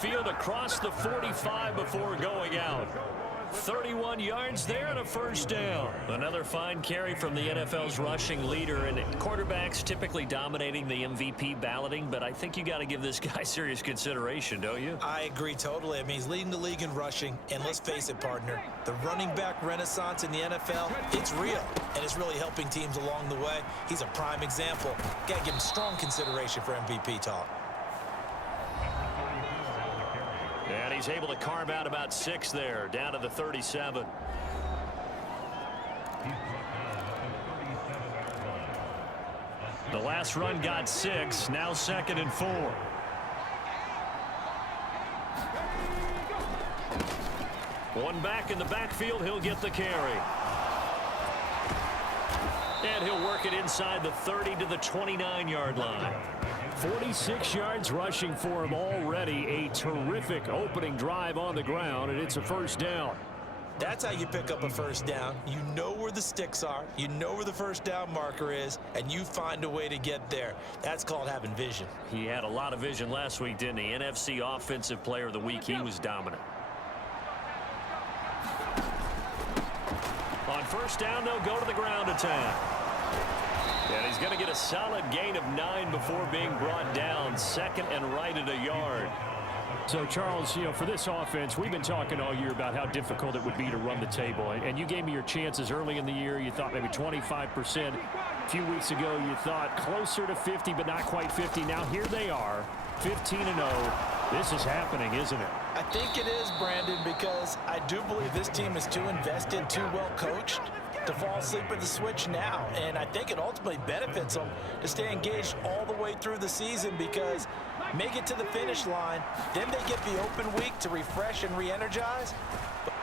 Field across the 45 before going out. 31 yards there and a first down. Another fine carry from the NFL's rushing leader, and quarterbacks typically dominating the MVP balloting, but I think you got to give this guy serious consideration, don't you? I agree totally. I mean, he's leading the league in rushing, and let's face it, partner, the running back renaissance in the NFL, it's real, and it's really helping teams along the way. He's a prime example. Got to give him strong consideration for MVP talk. And he's able to carve out about 6 there, down to the 37. The last run got 6, now 2nd and 4. One back in the backfield, he'll get the carry. And he'll work it inside the 30 to the 29-yard line. 46 yards rushing for him already. A terrific opening drive on the ground, and it's a first down. That's how you pick up a first down. You know where the sticks are. You know where the first down marker is, and you find a way to get there. That's called having vision. He had a lot of vision last week, didn't he? NFC Offensive Player of the Week. He was dominant. On first down, they'll go to the ground attack. And he's going to get a solid gain of 9 before being brought down. 2nd and right at a yard. So, Charles, you know, for this offense, we've been talking all year about how difficult it would be to run the table. And you gave me your chances early in the year. You thought maybe 25%. A few weeks ago, you thought closer to 50, but not quite 50. Now here they are, 15-0. This is happening, isn't it? I think it is, Brandon, because I do believe this team is too invested, too well coached to fall asleep at the switch now. And I think it ultimately benefits them to stay engaged all the way through the season, because make it to the finish line, then they get the open week to refresh and re-energize.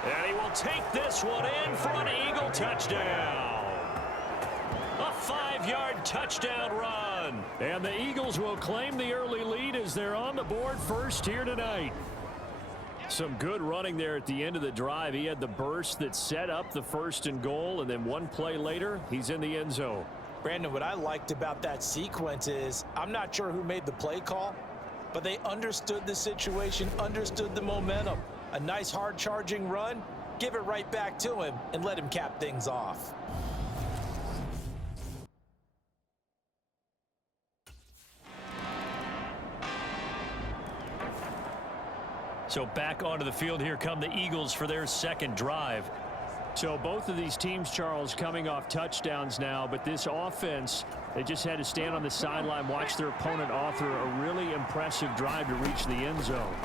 And he will take this one in for an Eagle touchdown. A 5-yard touchdown run. And the Eagles will claim the early lead as they're on the board first here tonight. Some good running there at the end of the drive. He had the burst that set up the 1st and goal, and then one play later, he's in the end zone. Brandon, what I liked about that sequence is I'm not sure who made the play call, but they understood the situation, understood the momentum. A nice hard-charging run, give it right back to him, and let him cap things off. So back onto the field, here come the Eagles for their 2nd drive. So both of these teams, Charles, coming off touchdowns now, but this offense, they just had to stand on the sideline, watch their opponent author a really impressive drive to reach the end zone.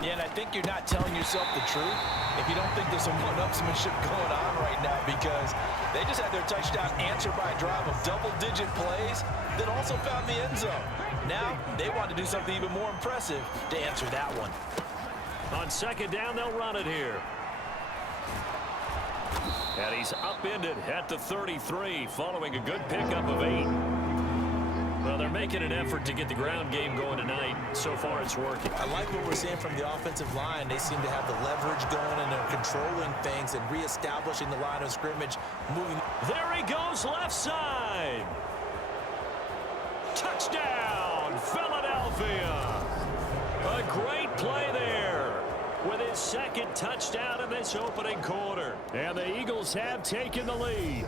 Yeah, and I think you're not telling yourself the truth if you don't think there's some one-upsmanship going on right now, because they just had their touchdown answered by a drive of double-digit plays that also found the end zone. Now they want to do something even more impressive to answer that one. On 2nd down, they'll run it here. And he's upended at the 33, following a good pickup of 8. Well, they're making an effort to get the ground game going tonight. So far, it's working. I like what we're seeing from the offensive line. They seem to have the leverage going, and they're controlling things and reestablishing the line of scrimmage. Moving. There he goes, left side. Touchdown, Philadelphia. A great play there with his 2nd touchdown in this opening quarter. And the Eagles have taken the lead.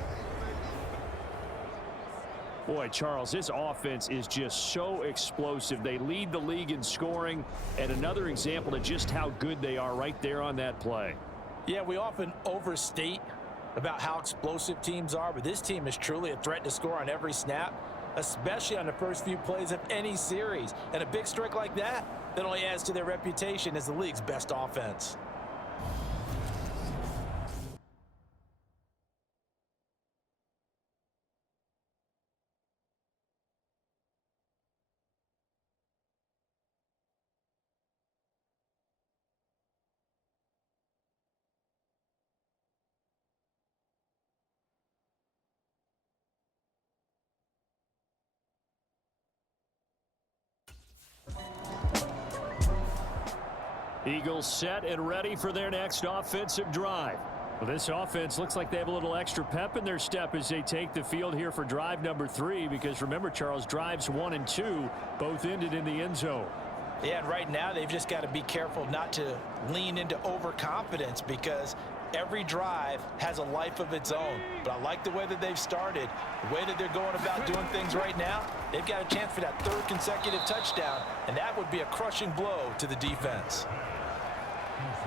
Boy, Charles, this offense is just so explosive. They lead the league in scoring, and another example of just how good they are right there on that play. Yeah, we often overstate about how explosive teams are, but this team is truly a threat to score on every snap, especially on the first few plays of any series. And a big strike like that only adds to their reputation as the league's best offense. Eagles set and ready for their next offensive drive. Well, this offense looks like they have a little extra pep in their step as they take the field here for drive number 3, because remember, Charles, drives 1 and 2 both ended in the end zone. Yeah, and right now they've just got to be careful not to lean into overconfidence because every drive has a life of its own. But I like the way that they've started, the way that they're going about doing things right now. They've got a chance for that third consecutive touchdown, and that would be a crushing blow to the defense.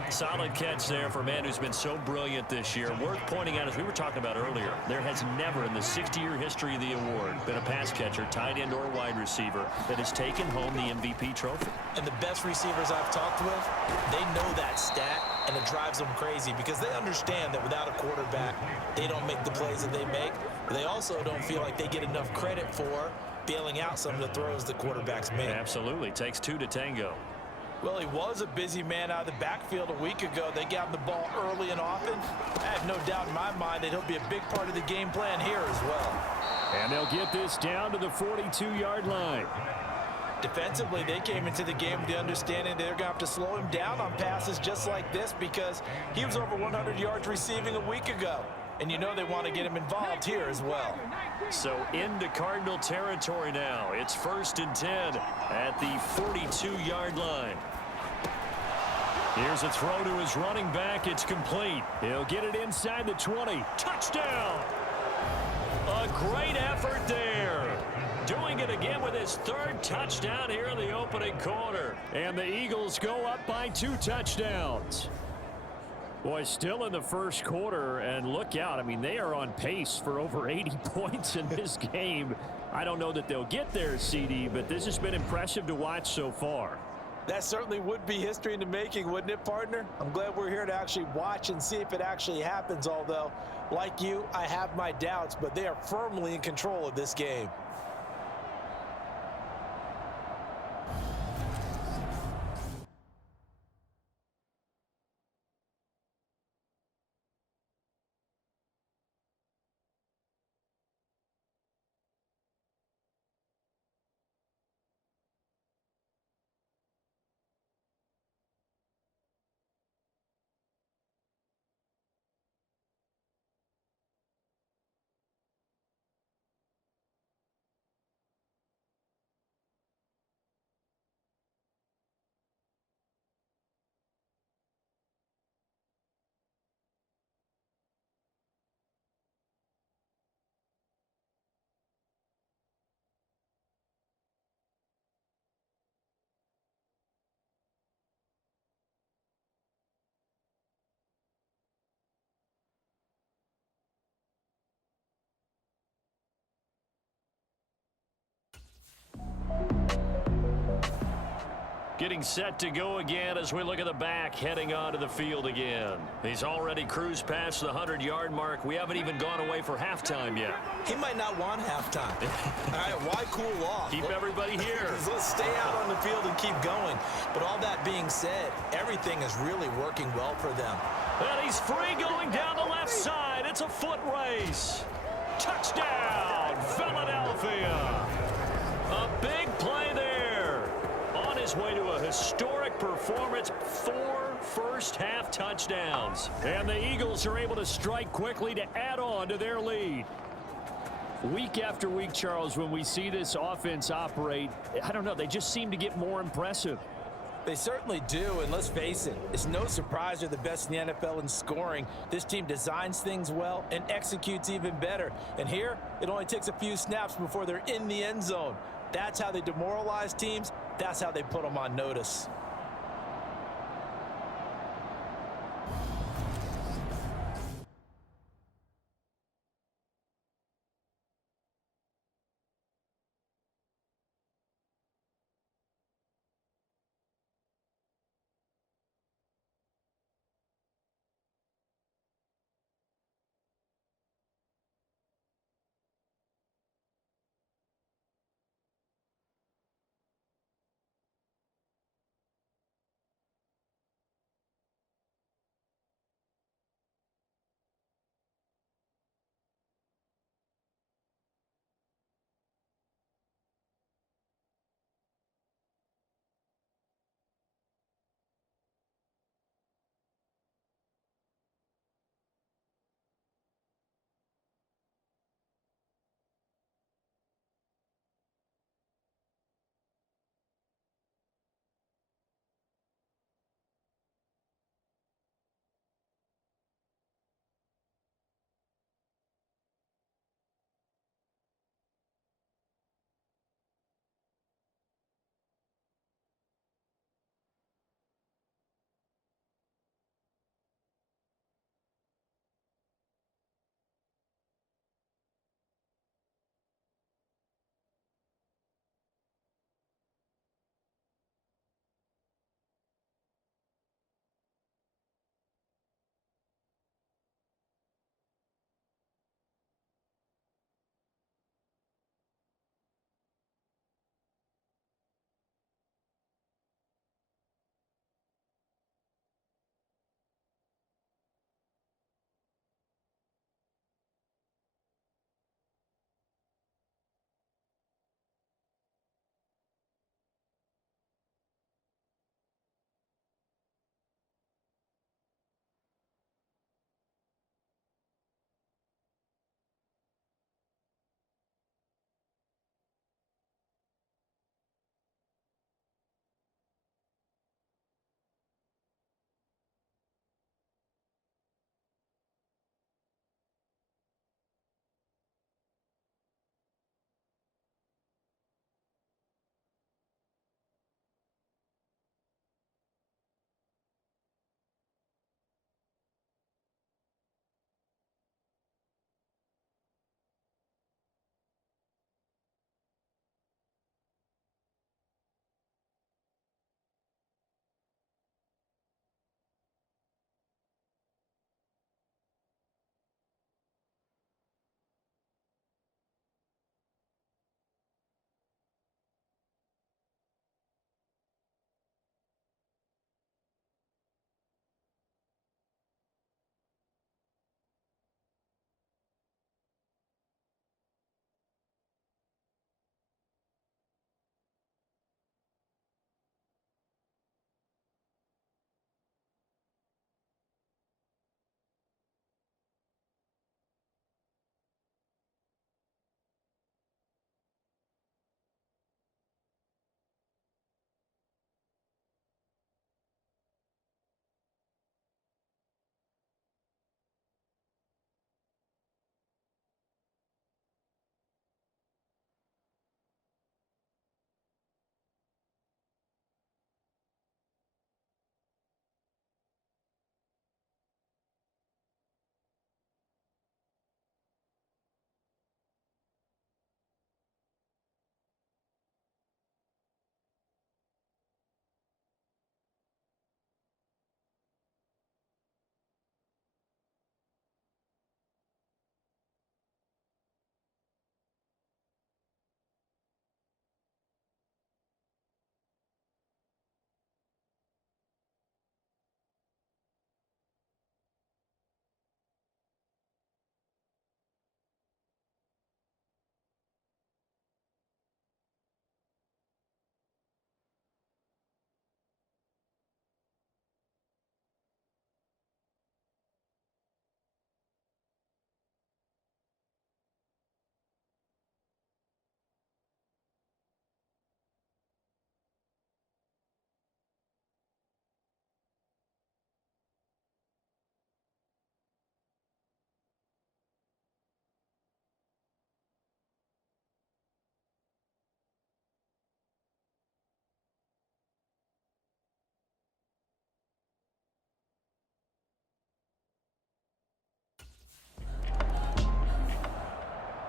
Solid catch there for a man who's been so brilliant this year. Worth pointing out, as we were talking about earlier, there has never in the 60-year history of the award been a pass catcher, tight end, or wide receiver that has taken home the MVP trophy. And the best receivers I've talked with, they know that stat, and it drives them crazy because they understand that without a quarterback, they don't make the plays that they make. They also don't feel like they get enough credit for bailing out some of the throws the quarterbacks make. Absolutely. Takes two to tango. Well, he was a busy man out of the backfield a week ago. They got him the ball early and often. I have no doubt in my mind that he'll be a big part of the game plan here as well. And they'll get this down to the 42-yard line. Defensively, they came into the game with the understanding they're going to have to slow him down on passes just like this because he was over 100 yards receiving a week ago. And you know they want to get him involved here as well. So into Cardinal territory now. It's 1st and 10 at the 42-yard line. Here's a throw to his running back. It's complete. He'll get it inside the 20. Touchdown! A great effort there. Doing it again with his third touchdown here in the opening quarter. And the Eagles go up by 2 touchdowns. Boy, still in the first quarter, and look out. I mean, they are on pace for over 80 points in this game. I don't know that they'll get there, CD, but this has been impressive to watch so far. That certainly would be history in the making, wouldn't it, partner? I'm glad we're here to actually watch and see if it actually happens, although, like you, I have my doubts, but they are firmly in control of this game. Getting set to go again as we look at the back, heading onto the field again. He's already cruised past the 100-yard mark. We haven't even gone away for halftime yet. He might not want halftime. All right, why cool off? Keep everybody here. Let's stay out on the field and keep going. But all that being said, everything is really working well for them. And he's free going down the left side. It's a foot race. Touchdown, Philadelphia. A big play there. On his way to a historic performance, 4 first-half touchdowns. And the Eagles are able to strike quickly to add on to their lead. Week after week, Charles, when we see this offense operate, I don't know, they just seem to get more impressive. They certainly do, and let's face it, it's no surprise they're the best in the NFL in scoring. This team designs things well and executes even better. And here, it only takes a few snaps before they're in the end zone. That's how they demoralize teams. That's how they put them on notice.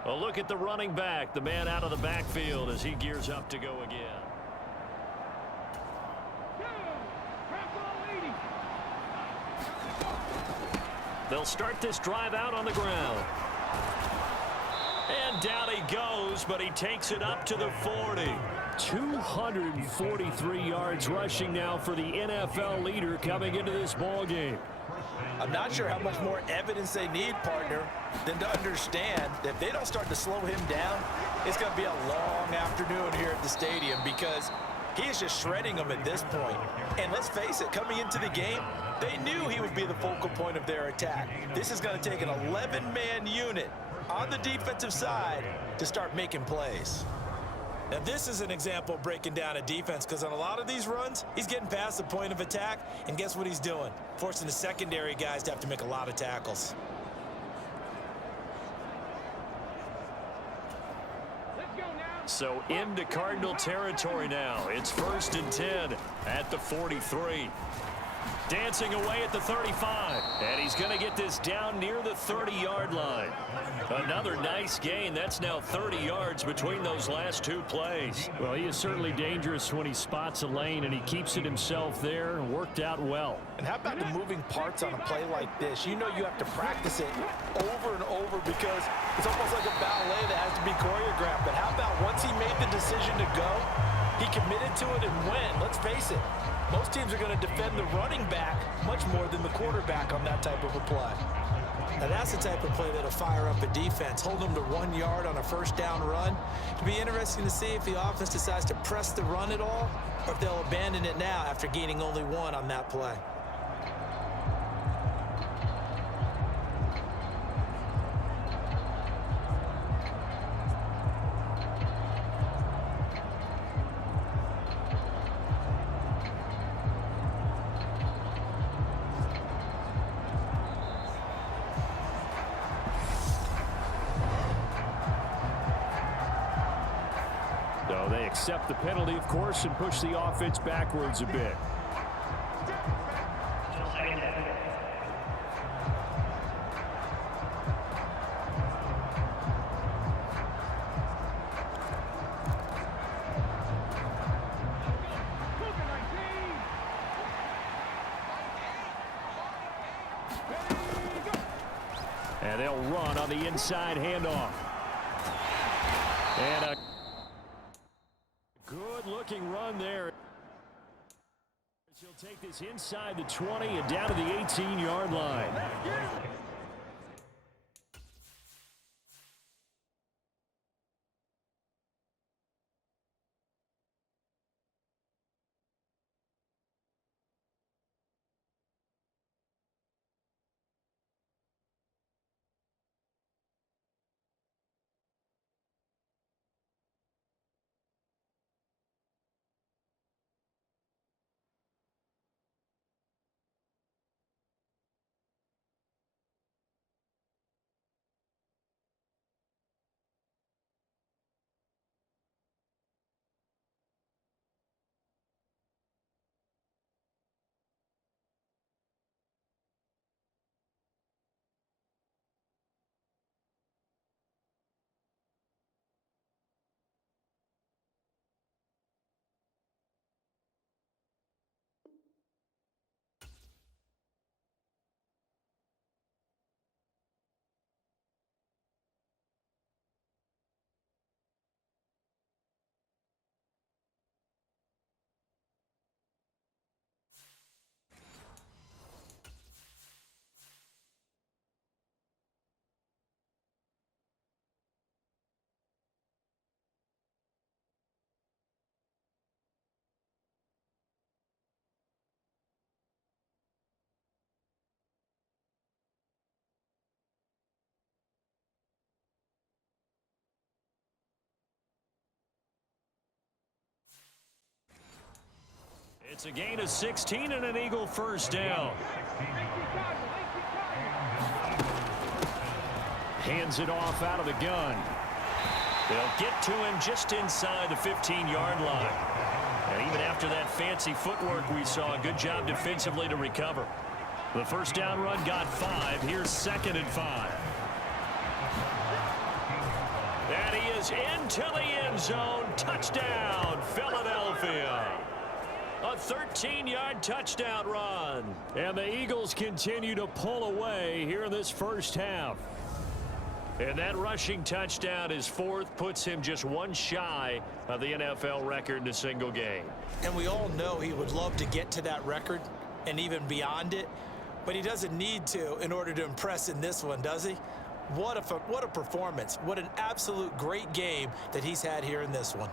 A look at the running back, the man out of the backfield as he gears up to go again. They'll start this drive out on the ground. And down he goes, but he takes it up to the 40. 243 yards rushing now for the NFL leader coming into this ball game. I'm not sure how much more evidence they need, partner, than to understand that if they don't start to slow him down, it's going to be a long afternoon here at the stadium because he is just shredding them at this point. And let's face it, coming into the game, they knew he would be the focal point of their attack. This is going to take an 11-man unit on the defensive side to start making plays. Now, this is an example of breaking down a defense because on a lot of these runs, he's getting past the point of attack, and guess what he's doing? Forcing the secondary guys to have to make a lot of tackles. So into Cardinal territory now. It's 1st and 10 at the 43. Dancing away at the 35. And he's going to get this down near the 30-yard line. Another nice gain. That's now 30 yards between those last two plays. Well, he is certainly dangerous when he spots a lane, and he keeps it himself there and worked out well. And how about the moving parts on a play like this? You know you have to practice it over and over because it's almost like a ballet that has to be choreographed. But how about once he made the decision to go, he committed to it and went. Let's face it, most teams are going to defend the running back much more than the quarterback on that type of a play. Now that's the type of play that'll fire up a defense. Hold them to 1 yard on a first down run. It'll be interesting to see if the offense decides to press the run at all or if they'll abandon it now after gaining only one on that play. So they accept the penalty, of course, and push the offense backwards a bit. And they'll run on the inside handoff. And a good-looking run there. He'll take this inside the 20 and down to the 18-yard line. It's a gain of 16 and an Eagle first down. Hands it off out of the gun. They'll get to him just inside the 15-yard line. And even after that fancy footwork we saw, a good job defensively to recover. The first down run got 5. Here's 2nd and 5. is into the end zone. Touchdown, Philadelphia. A 13-yard touchdown run. And the Eagles continue to pull away here in this first half. And that rushing touchdown, his fourth, puts him just one shy of the NFL record in a single game. And we all know he would love to get to that record and even beyond it, but he doesn't need to in order to impress in this one, does he? What a performance. What an absolute great game that he's had here in this one.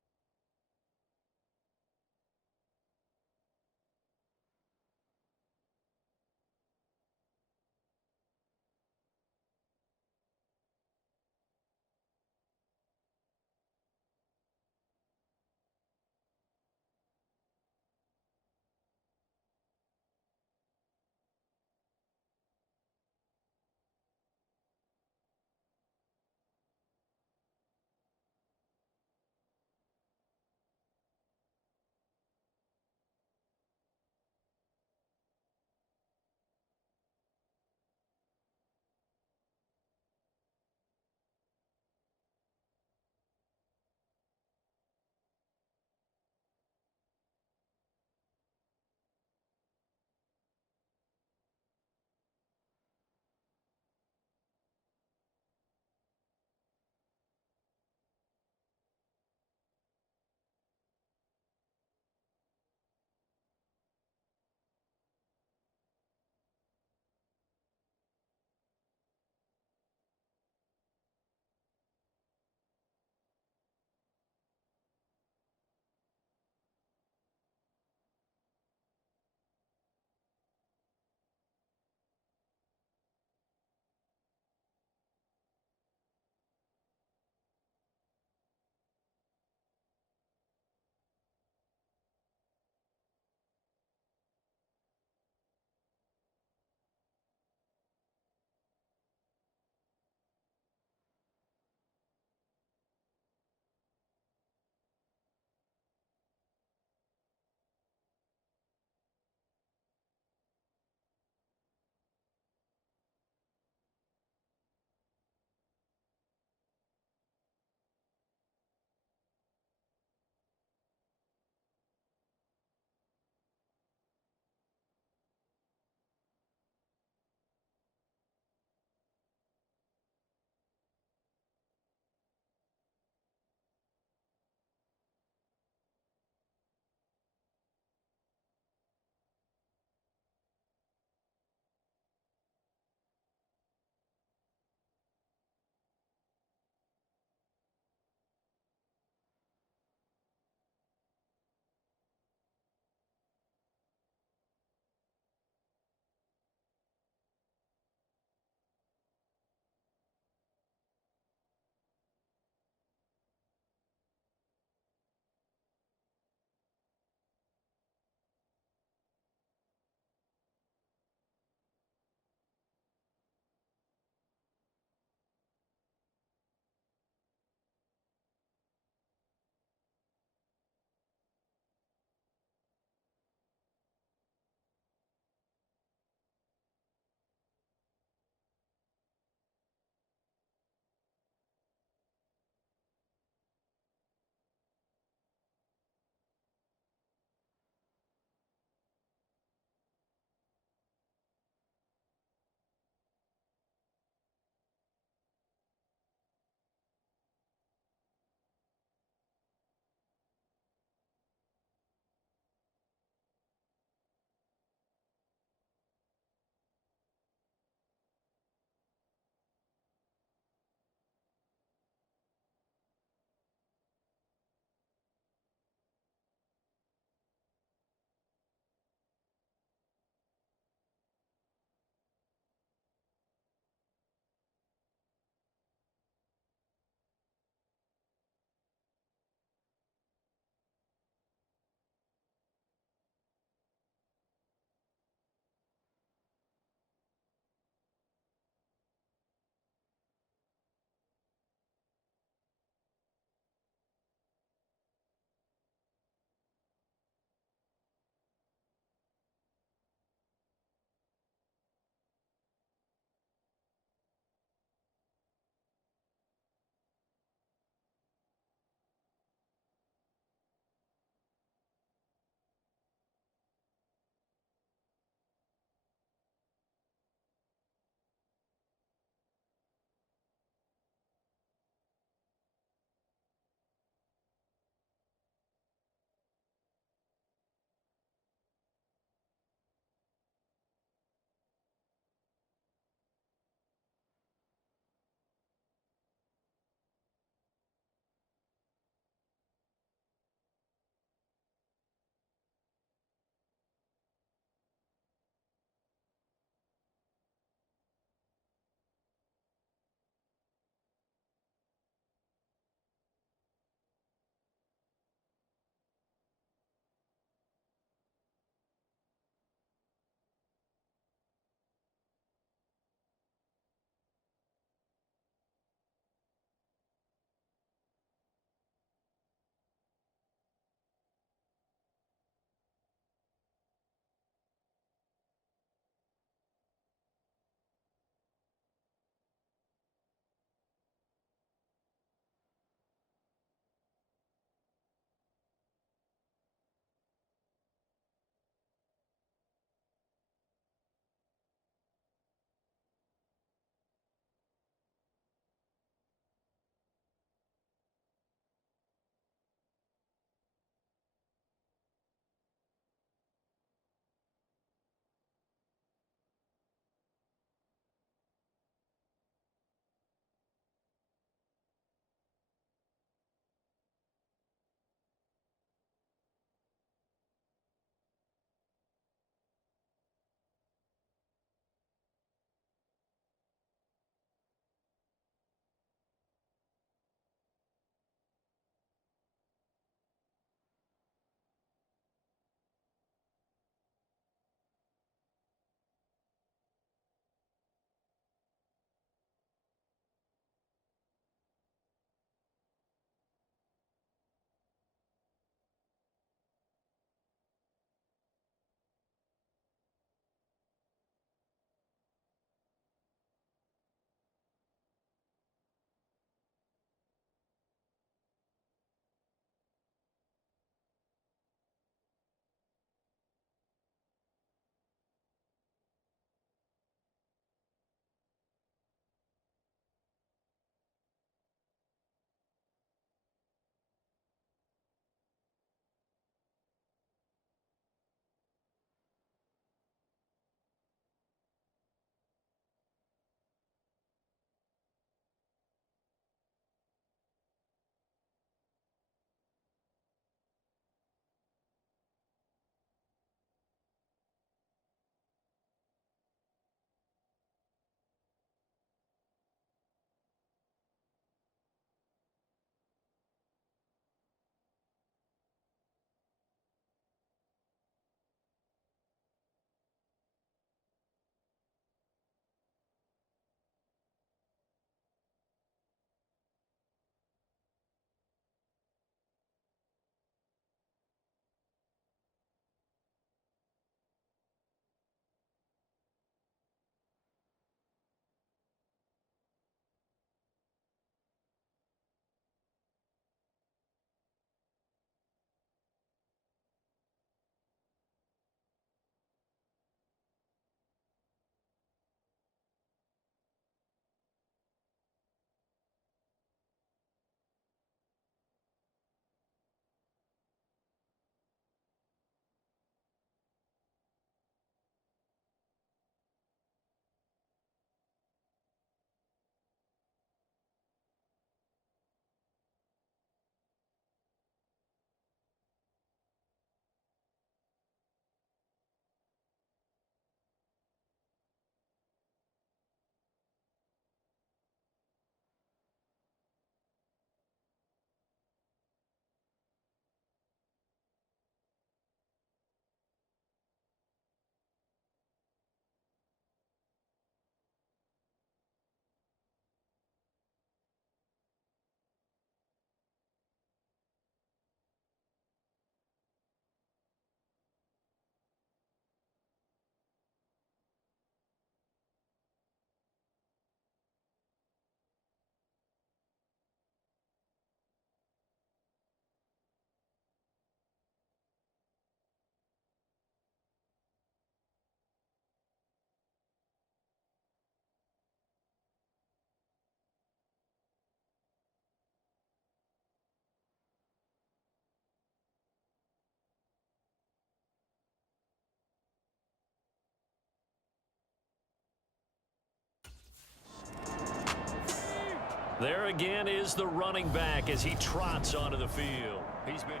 There again is the running back as he trots onto the field. He's been good.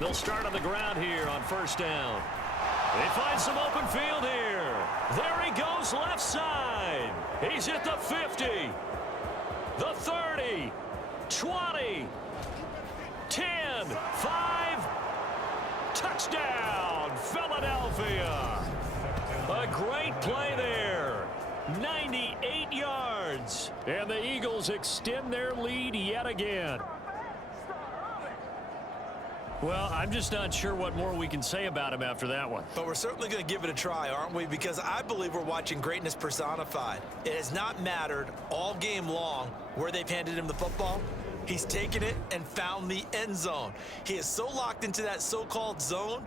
They'll start on the ground here on first down. They find some open field here. There he goes left side. He's at the 50, the 30, 20, 10, 5. Touchdown, Philadelphia. A great play there. 98 yards. And the Eagles extend their lead yet again. Well, I'm just not sure what more we can say about him after that one. But we're certainly going to give it a try, aren't we? Because I believe we're watching greatness personified. It has not mattered all game long where they've handed him the football. He's taken it and found the end zone. He is so locked into that so-called zone,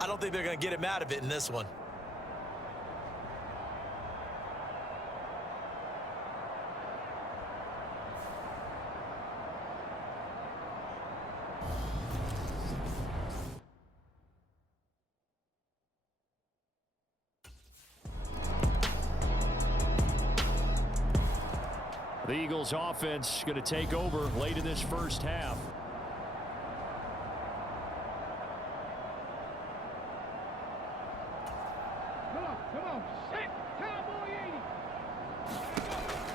I don't think they're going to get him out of it in this one. The Eagles offense going to take over late in this first half.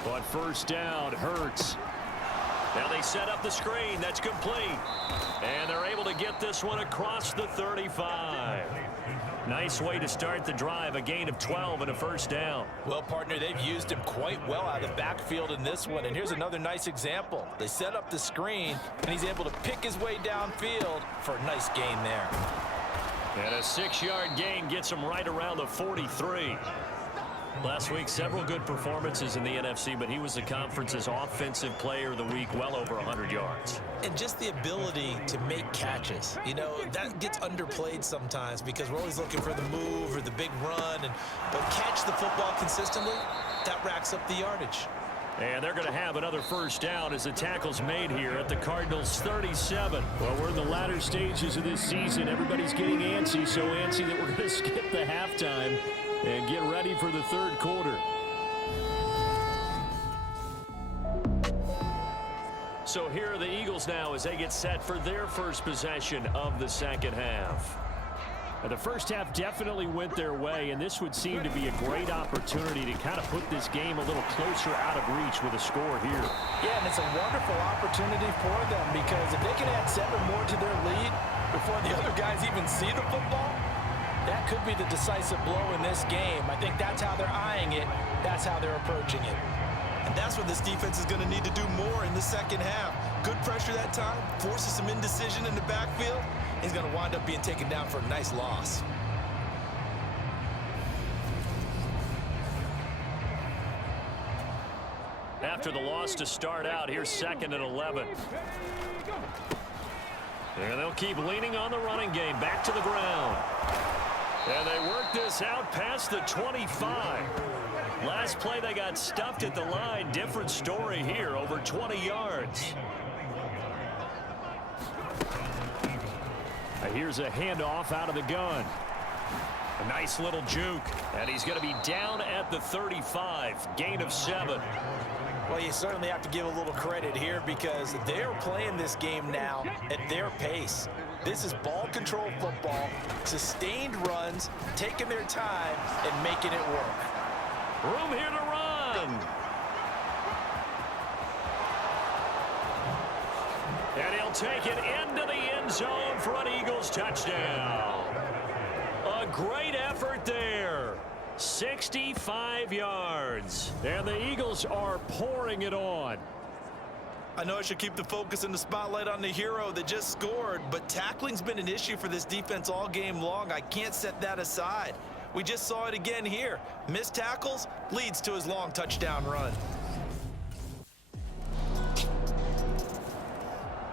But first down, Hurts. Now they set up the screen. That's complete. And they're able to get this one across the 35. Nice way to start the drive, a gain of 12 and a first down. Well, partner, they've used him quite well out of the backfield in this one. And here's another nice example. They set up the screen, and he's able to pick his way downfield for a nice gain there. And a 6-yard gain gets him right around the 43. Last week, several good performances in the NFC, but he was the conference's offensive player of the week, well over 100 yards. And just the ability to make catches. You know, that gets underplayed sometimes because we're always looking for the move or the big run. But catch the football consistently, that racks up the yardage. And they're going to have another first down as the tackle's made here at the Cardinals' 37. Well, we're in the latter stages of this season. Everybody's getting antsy, so antsy that we're going to skip the halftime and get ready for the third quarter. So here are the Eagles now as they get set for their first possession of the second half. The first half definitely went their way, and this would seem to be a great opportunity to kind of put this game a little closer out of reach with a score here. Yeah, and it's a wonderful opportunity for them because if they can add 7 more to their lead before the other guys even see the football, that could be the decisive blow in this game. I think that's how they're eyeing it. That's how they're approaching it. And that's what this defense is going to need to do more in the second half. Good pressure that time, forces some indecision in the backfield. He's going to wind up being taken down for a nice loss. After the loss to start out, here's 2nd and 11. And they'll keep leaning on the running game. Back to the ground. And they work this out past the 25. Last play, they got stuffed at the line. Different story here, over 20 yards. Here's a handoff out of the gun. A nice little juke. And he's going to be down at the 35. Gain of 7. Well, you certainly have to give a little credit here because they're playing this game now at their pace. This is ball control football, sustained runs, taking their time and making it work. Room here to run. And he'll take it into the end zone for an Eagles touchdown. A great effort there. 65 yards. And the Eagles are pouring it on. I know I should keep the focus and the spotlight on the hero that just scored, but tackling's been an issue for this defense all game long. I can't set that aside. We just saw it again here. Missed tackles leads to his long touchdown run.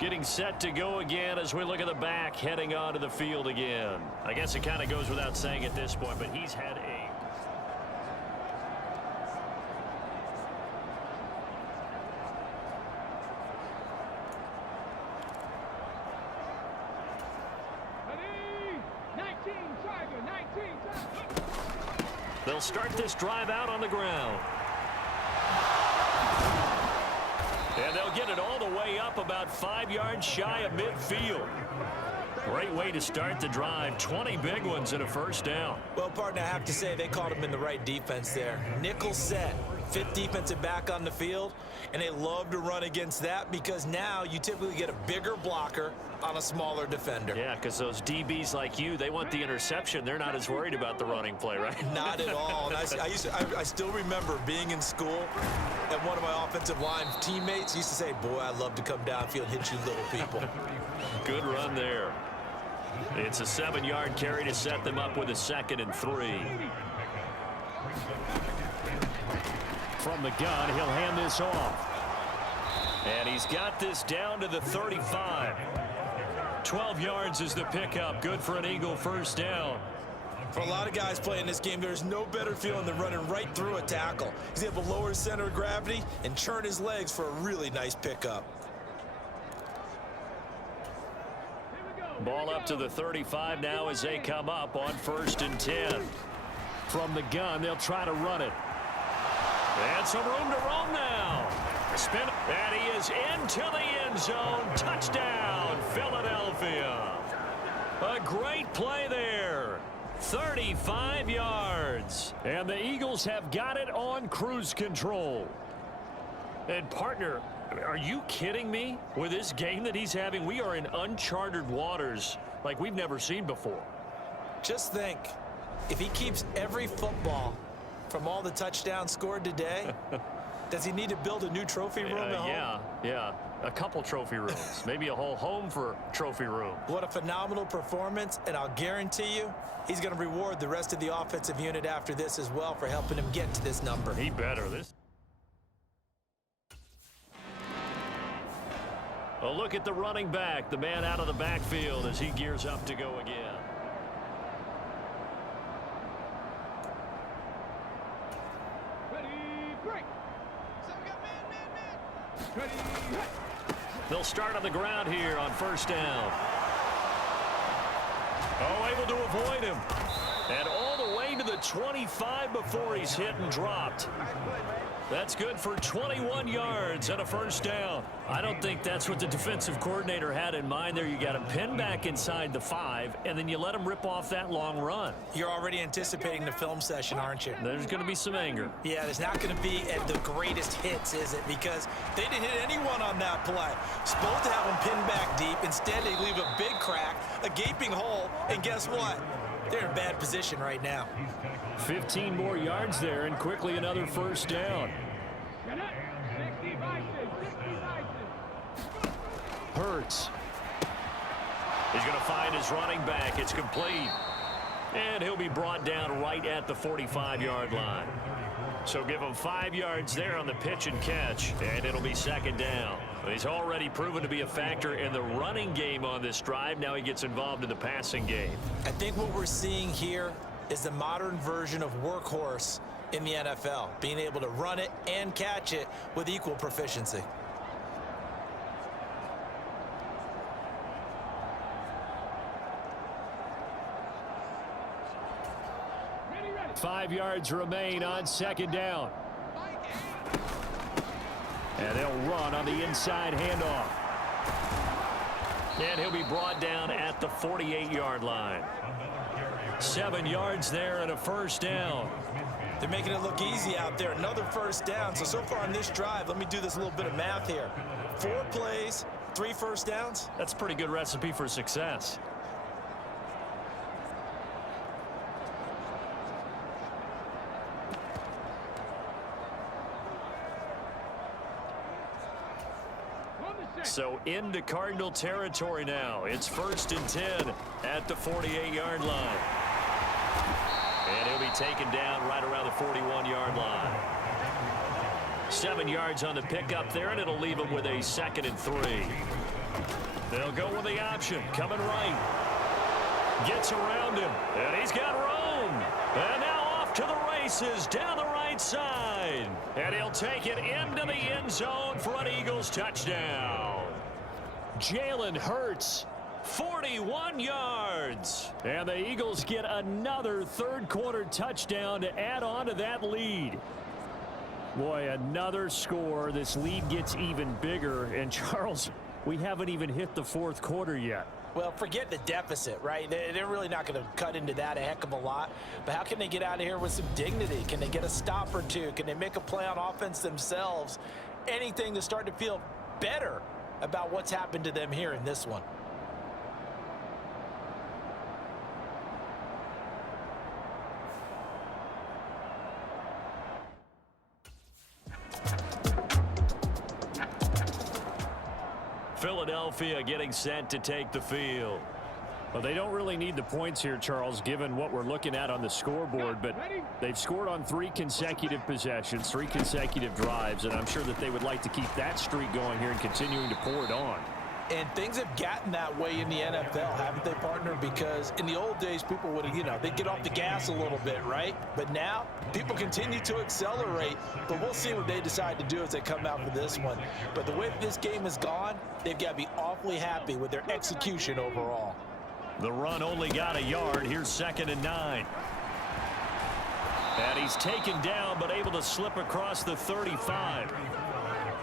Getting set to go again as we look at the back heading onto the field again. I guess it kind of goes without saying at this point, but he's had a... They'll start this drive out on the ground. And they'll get it all the way up about 5 yards shy of midfield. Great way to start the drive. 20 big ones and a first down. Well, partner, I have to say they called him in the right defense there. Nickel set, 5th defensive back on the field, and they love to run against that because now you typically get a bigger blocker on a smaller defender. Yeah, because those DBs like you, they want the interception. They're not as worried about the running play, right? Not at all. And I still remember being in school, and one of my offensive line teammates used to say, boy, I'd love to come downfield and hit you little people. Good run there. It's a 7-yard carry to set them up with a 2nd and 3. From the gun, he'll hand this off. And he's got this down to the 35. 12 yards is the pickup. Good for an Eagle first down. For a lot of guys playing this game, there's no better feeling than running right through a tackle. He's able to lower his center of gravity and churn his legs for a really nice pickup. Ball up to the 35 now as they come up on 1st and 10. From the gun, they'll try to run it. And some room to roam now. Spin, and he is into the end zone. Touchdown, Philadelphia. A great play there. 35 yards. And the Eagles have got it on cruise control. And partner, are you kidding me? With this game that he's having, we are in uncharted waters like we've never seen before. Just think, if he keeps every football from all the touchdowns scored today, does he need to build a new trophy room at home? Yeah. A couple trophy rooms. Maybe a whole home for trophy room. What a phenomenal performance, and I'll guarantee you he's going to reward the rest of the offensive unit after this as well for helping him get to this number. He better. A look at the running back, the man out of the backfield as he gears up to go again. They'll start on the ground here on 1st down. Oh, able to avoid him. And all the way to the 25 before he's hit and dropped. That's good for 21 yards and a first down. I don't think that's what the defensive coordinator had in mind there. You got him pinned back inside the 5, and then you let him rip off that long run. You're already anticipating the film session, aren't you? There's going to be some anger. Yeah, there's not going to be at the greatest hits, is it? Because they didn't hit anyone on that play. Supposed to have them pinned back deep. Instead, they leave a big crack, a gaping hole, and guess what? They're in bad position right now. 15 more yards there, and quickly another first down. Hurts. He's going to find his running back. It's complete. And he'll be brought down right at the 45-yard line. So give him 5 yards there on the pitch and catch, and it'll be 2nd down. He's already proven to be a factor in the running game on this drive. Now he gets involved in the passing game. I think what we're seeing here is the modern version of workhorse in the NFL, being able to run it and catch it with equal proficiency. Five yards remain on 2nd down. And they'll run on the inside handoff. And he'll be brought down at the 48-yard line. 7 yards there and a first down. They're making it look easy out there. Another first down. So far on this drive, let me do this little bit of math here. 4 plays, 3 first downs. That's a pretty good recipe for success. So into Cardinal territory now. It's 1st and 10 at the 48-yard line. And he'll be taken down right around the 41-yard line. 7 yards on the pickup there, and it'll leave him with a 2nd and 3. They'll go with the option. Coming right. Gets around him, and he's got room. And now off to the races down the right side. And he'll take it into the end zone for an Eagles touchdown. Jalen Hurts 41 yards. And the Eagles get another third-quarter touchdown to add on to that lead. Boy, another score. This lead gets even bigger. And, Charles, we haven't even hit the fourth quarter yet. Well, forget the deficit, right? They're really not going to cut into that a heck of a lot. But how can they get out of here with some dignity? Can they get a stop or two? Can they make a play on offense themselves? Anything to start to feel better about what's happened to them here in this one. Philadelphia getting set to take the field. Well, they don't really need the points here, Charles, given what we're looking at on the scoreboard, but they've scored on 3 consecutive possessions, 3 consecutive drives, and I'm sure that they would like to keep that streak going here and continuing to pour it on. And things have gotten that way in the NFL, haven't they, partner? Because in the old days, people would have, they'd get off the gas a little bit, right? But now, people continue to accelerate, but we'll see what they decide to do as they come out for this one. But the way this game has gone, they've got to be awfully happy with their execution overall. The run only got a yard. Here's 2nd and 9. And he's taken down, but able to slip across the 35.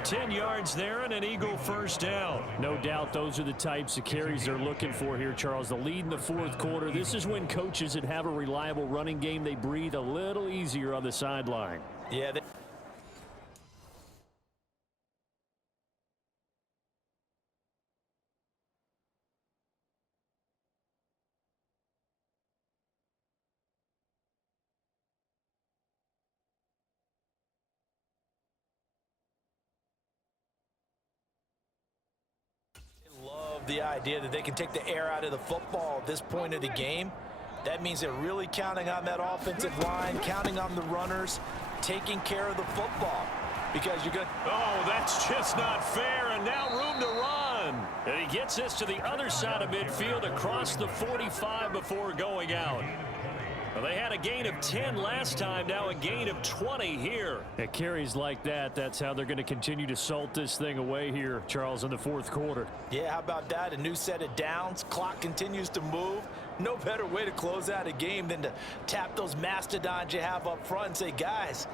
10 yards there and an Eagle first down. No doubt those are the types of carries they're looking for here, Charles. The lead in the fourth quarter. This is when coaches that have a reliable running game, they breathe a little easier on the sideline. Yeah, the idea that they can take the air out of the football at this point of the game. That means they're really counting on that offensive line, counting on the runners, taking care of the football. Because you're going to... Oh, that's just not fair, and now room to run. And he gets this to the other side of midfield across the 45 before going out. Well, they had a gain of 10 last time, now a gain of 20 here. It carries like that. That's how they're going to continue to salt this thing away here, Charles, in the fourth quarter. Yeah, how about that? A new set of downs. Clock continues to move. No better way to close out a game than to tap those mastodons you have up front and say, guys,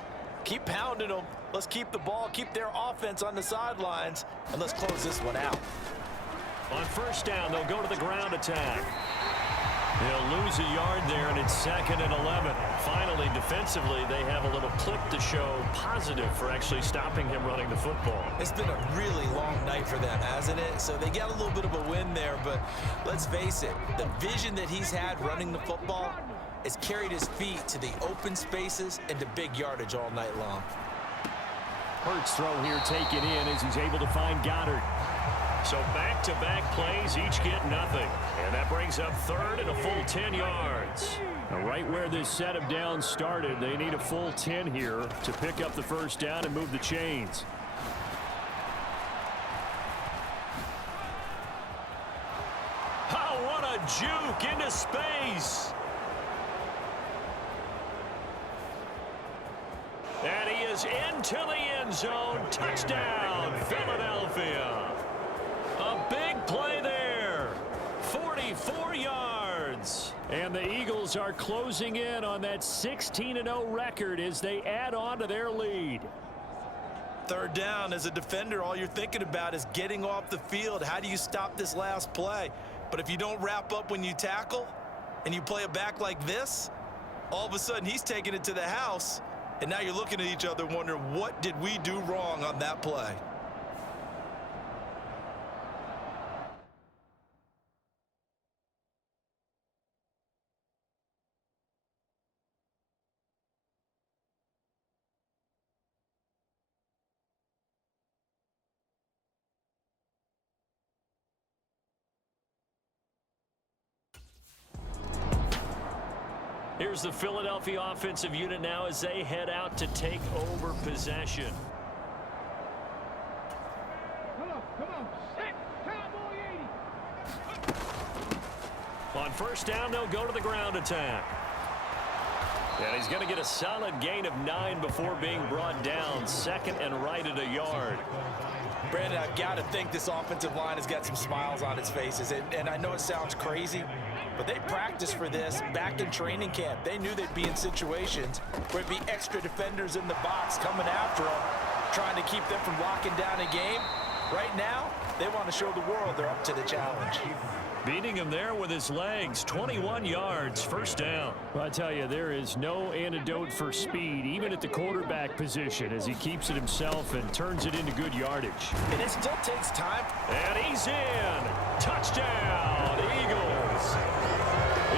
keep pounding them. Let's keep the ball, keep their offense on the sidelines, and let's close this one out. On first down, they'll go to the ground attack. They'll lose a yard there, and it's 2nd and 11. Finally, defensively, they have a little clip to show positive for actually stopping him running the football. It's been a really long night for them, hasn't it? So they got a little bit of a win there, but let's face it, the vision that he's had running the football has carried his feet to the open spaces and to big yardage all night long. Hurts throw here taken in as he's able to find Goddard. So back-to-back plays, each get nothing. And that brings up 3rd and a full 10 yards. Now, right where this set of downs started, they need a full 10 here to pick up the first down and move the chains. Oh, what a juke into space. And he is into the end zone. Touchdown, Philadelphia. A big play there. 44 yards. And the Eagles are closing in on that 16-0 record as they add on to their lead. Third down, as a defender, all you're thinking about is getting off the field. How do you stop this last play? But if you don't wrap up when you tackle and you play it back like this, all of a sudden he's taking it to the house, and now you're looking at each other wondering, what did we do wrong on that play? Here's the Philadelphia offensive unit now as they head out to take over possession. Come on, set, Cowboy 80. On first down, they'll go to the ground attack. And he's going to get a solid gain of 9 before being brought down. 2nd and right at a yard. Brandon, I've got to think this offensive line has got some smiles on its faces. And I know it sounds crazy, but they practiced for this back in training camp. They knew they'd be in situations where it'd be extra defenders in the box coming after them, trying to keep them from locking down a game. Right now, they want to show the world they're up to the challenge. Beating him there with his legs, 21 yards, first down. Well, I tell you, there is no antidote for speed, even at the quarterback position, as he keeps it himself and turns it into good yardage. And it still takes time. And he's in. Touchdown, Eagles.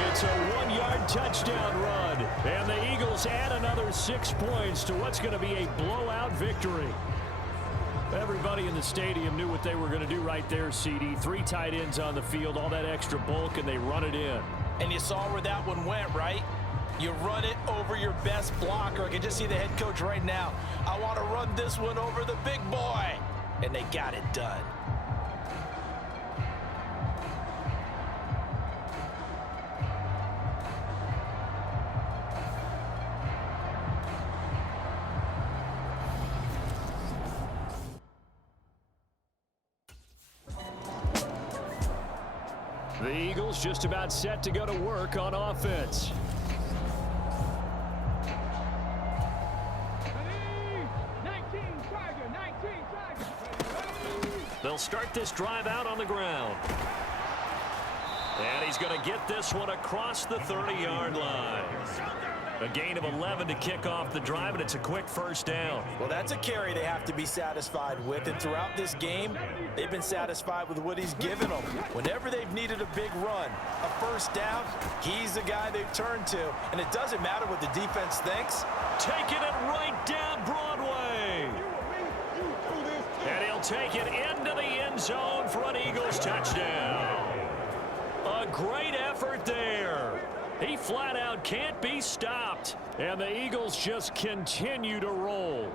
It's a 1-yard touchdown run. And the Eagles add another 6 points to what's going to be a blowout victory. Everybody in the stadium knew what they were going to do right there, CD. 3 tight ends on the field, all that extra bulk, and they run it in. And you saw where that one went, right? You run it over your best blocker. I can just see the head coach right now. I want to run this one over the big boy. And they got it done. The Eagles just about set to go to work on offense. They'll start this drive out on the ground. And he's going to get this one across the 30-yard line. A gain of 11 to kick off the drive, and it's a quick first down. Well, that's a carry they have to be satisfied with. And throughout this game, they've been satisfied with what he's given them. Whenever they've needed a big run, a first down, he's the guy they've turned to. And it doesn't matter what the defense thinks. Taking it right down Broadway. And he'll take it into the end zone for an Eagles touchdown. A great effort there. He flat out can't be stopped. And the Eagles just continue to roll.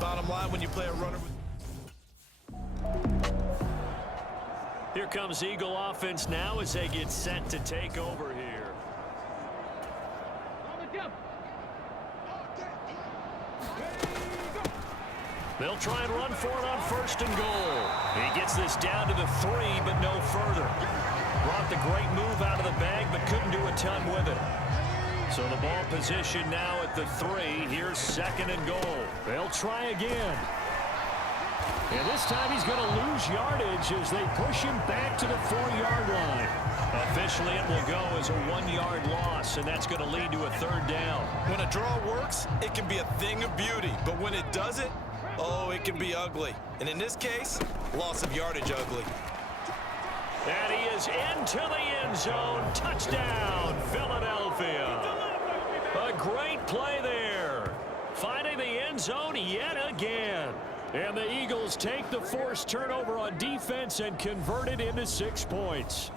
Bottom line, when you play a runner with... Here comes Eagle offense now as they get set to take over here. They'll try and run for it on first and goal. He gets this down to the 3, but no further. Brought the great move out of the bag, but couldn't do a ton with it. So the ball position now at the 3. Here's second and goal. They'll try again. And this time he's going to lose yardage as they push him back to the 4-yard line. Officially, it will go as a 1-yard loss, and that's going to lead to a third down. When a draw works, it can be a thing of beauty. But when it doesn't, oh, it can be ugly. And in this case, loss of yardage ugly. And he is into the end zone. Touchdown, Philadelphia. A great play there. Finding the end zone yet again. And the Eagles take the forced turnover on defense and convert it into 6 points.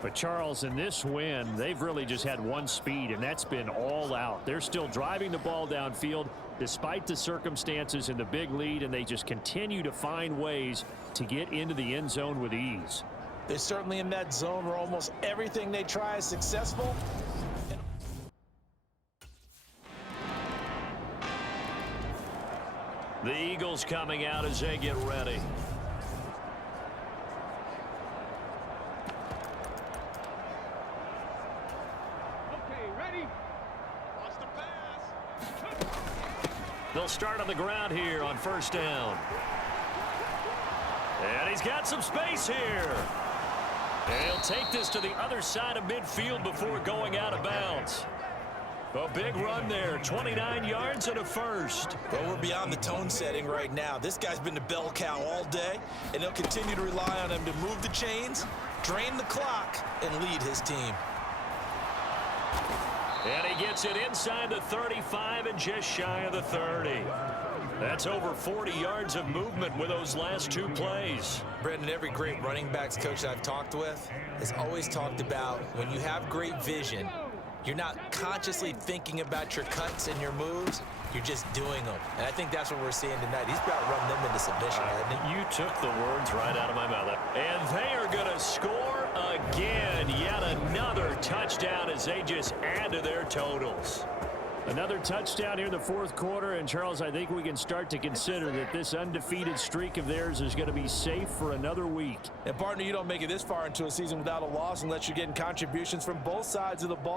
But Charles, in this win, they've really just had one speed, and that's been all out. They're still driving the ball downfield despite the circumstances and the big lead, and they just continue to find ways to get into the end zone with ease. They're certainly in that zone where almost everything they try is successful. The Eagles coming out as they get ready. They'll start on the ground here on first down. And he's got some space here. And he'll take this to the other side of midfield before going out of bounds. A big run there, 29 yards and a first. Well, we're beyond the tone setting right now. This guy's been the bell cow all day, and they'll continue to rely on him to move the chains, drain the clock, and lead his team. And he gets it inside the 35 and just shy of the 30. That's over 40 yards of movement with those last 2 plays. Brendan, every great running backs coach I've talked with has always talked about when you have great vision, you're not consciously thinking about your cuts and your moves. You're just doing them. And I think that's what we're seeing tonight. He's about to run them into submission, hasn't he? You took the words right out of my mouth. And they are going to score again. Yet another touchdown as they just add to their totals. Another touchdown here in the fourth quarter. And, Charles, I think we can start to consider that this undefeated streak of theirs is going to be safe for another week. And, partner, you don't make it this far into a season without a loss unless you're getting contributions from both sides of the ball.